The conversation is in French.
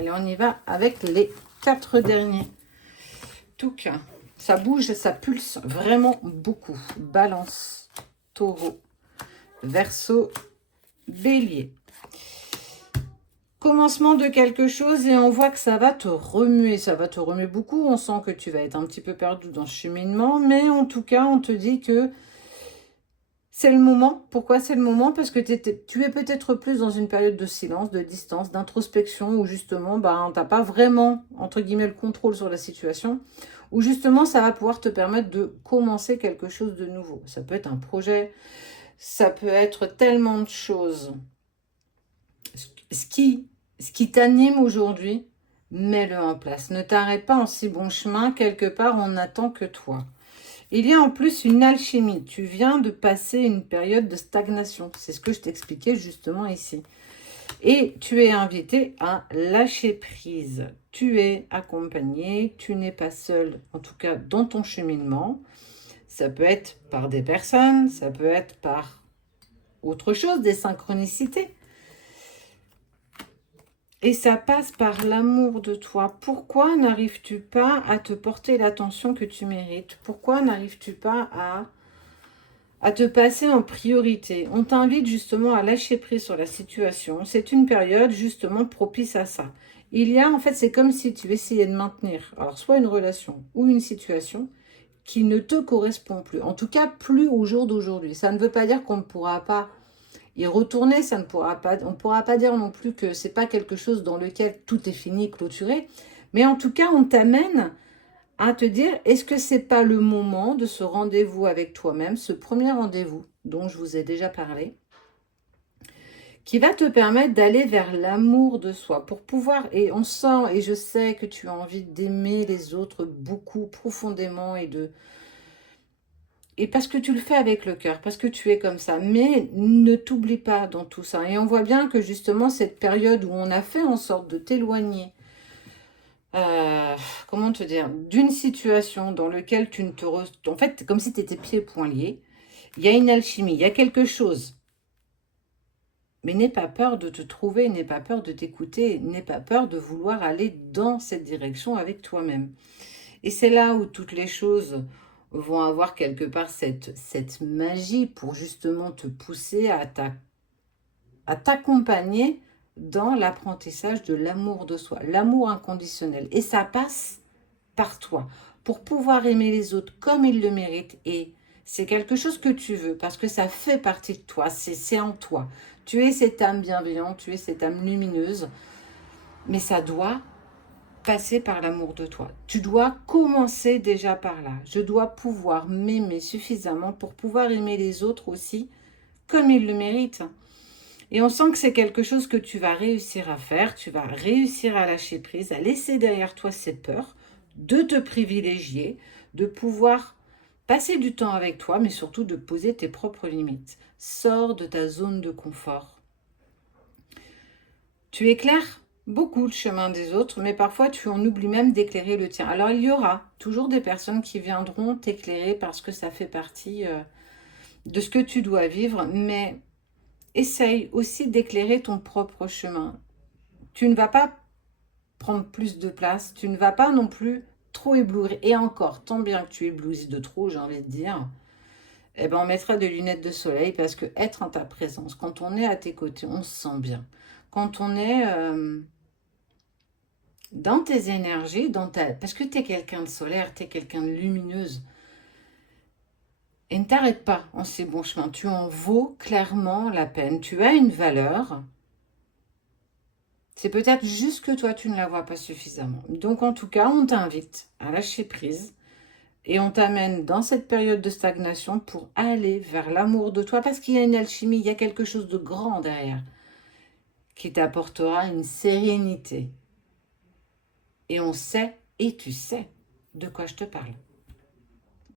Allez, on y va avec les 4 derniers. Tout cas, ça bouge, ça pulse vraiment beaucoup. Balance, Taureau, Verseau, Bélier. Commencement de quelque chose et on voit que ça va te remuer. Ça va te remuer beaucoup. On sent que tu vas être un petit peu perdu dans ce cheminement. Mais en tout cas, on te dit que c'est le moment. Pourquoi c'est le moment? Parce que tu es peut-être plus dans une période de silence, de distance, d'introspection, où justement, tu n'as pas vraiment, entre guillemets, le contrôle sur la situation, où justement, ça va pouvoir te permettre de commencer quelque chose de nouveau. Ça peut être un projet, ça peut être tellement de choses. Ce qui t'anime aujourd'hui, mets-le en place. Ne t'arrête pas en si bon chemin. Quelque part, on n'attend que toi. Il y a en plus une alchimie. Tu viens de passer une période de stagnation. C'est ce que je t'expliquais justement ici. Et tu es invité à lâcher prise. Tu es accompagné. Tu n'es pas seul, en tout cas dans ton cheminement. Ça peut être par des personnes. Ça peut être par autre chose, des synchronicités. Et ça passe par l'amour de toi. Pourquoi n'arrives-tu pas à te porter l'attention que tu mérites? Pourquoi n'arrives-tu pas à te passer en priorité? On t'invite justement à lâcher prise sur la situation. C'est une période justement propice à ça. Il y a, en fait, c'est comme si tu essayais de maintenir, alors soit une relation ou une situation qui ne te correspond plus. En tout cas, plus au jour d'aujourd'hui. Ça ne veut pas dire qu'on ne pourra pas y retourner, ça ne pourra pas, on ne pourra pas dire non plus que c'est pas quelque chose dans lequel tout est fini, clôturé. Mais en tout cas, on t'amène à te dire, est-ce que c'est pas le moment de ce rendez-vous avec toi-même, ce premier rendez-vous dont je vous ai déjà parlé, qui va te permettre d'aller vers l'amour de soi, pour pouvoir, et on sent, et je sais que tu as envie d'aimer les autres beaucoup, profondément, et parce que tu le fais avec le cœur, parce que tu es comme ça. Mais ne t'oublie pas dans tout ça. Et on voit bien que justement, cette période où on a fait en sorte de t'éloigner, comment te dire, d'une situation dans laquelle tu ne te... En fait, comme si tu étais pieds et poings liés, il y a une alchimie, il y a quelque chose. Mais n'aie pas peur de te trouver, n'aie pas peur de t'écouter, n'aie pas peur de vouloir aller dans cette direction avec toi-même. Et c'est là où toutes les choses vont avoir quelque part cette magie pour justement te pousser à t'accompagner dans l'apprentissage de l'amour de soi, l'amour inconditionnel. Et ça passe par toi, pour pouvoir aimer les autres comme ils le méritent. Et c'est quelque chose que tu veux, parce que ça fait partie de toi, c'est en toi. Tu es cette âme bienveillante, tu es cette âme lumineuse, mais ça doit passer par l'amour de toi. Tu dois commencer déjà par là. Je dois pouvoir m'aimer suffisamment pour pouvoir aimer les autres aussi comme ils le méritent. Et on sent que c'est quelque chose que tu vas réussir à faire. Tu vas réussir à lâcher prise, à laisser derrière toi ces peurs, de te privilégier, de pouvoir passer du temps avec toi, mais surtout de poser tes propres limites. Sors de ta zone de confort. Tu éclaires beaucoup le chemin des autres, mais parfois tu en oublies même d'éclairer le tien. Alors il y aura toujours des personnes qui viendront t'éclairer parce que ça fait partie de ce que tu dois vivre, mais essaye aussi d'éclairer ton propre chemin. Tu ne vas pas prendre plus de place, tu ne vas pas non plus trop éblouir. Et encore, tant bien que tu éblouisses de trop, j'ai envie de dire, eh ben on mettra des lunettes de soleil parce que être en ta présence, quand on est à tes côtés, on se sent bien. Quand on est dans tes énergies, parce que tu es quelqu'un de solaire, tu es quelqu'un de lumineuse, et ne t'arrête pas en ces bons chemins. Tu en vaux clairement la peine. Tu as une valeur. C'est peut-être juste que toi, tu ne la vois pas suffisamment. Donc, en tout cas, on t'invite à lâcher prise et on t'amène dans cette période de stagnation pour aller vers l'amour de toi parce qu'il y a une alchimie, il y a quelque chose de grand derrière qui t'apportera une sérénité. Et on sait, et tu sais de quoi je te parle.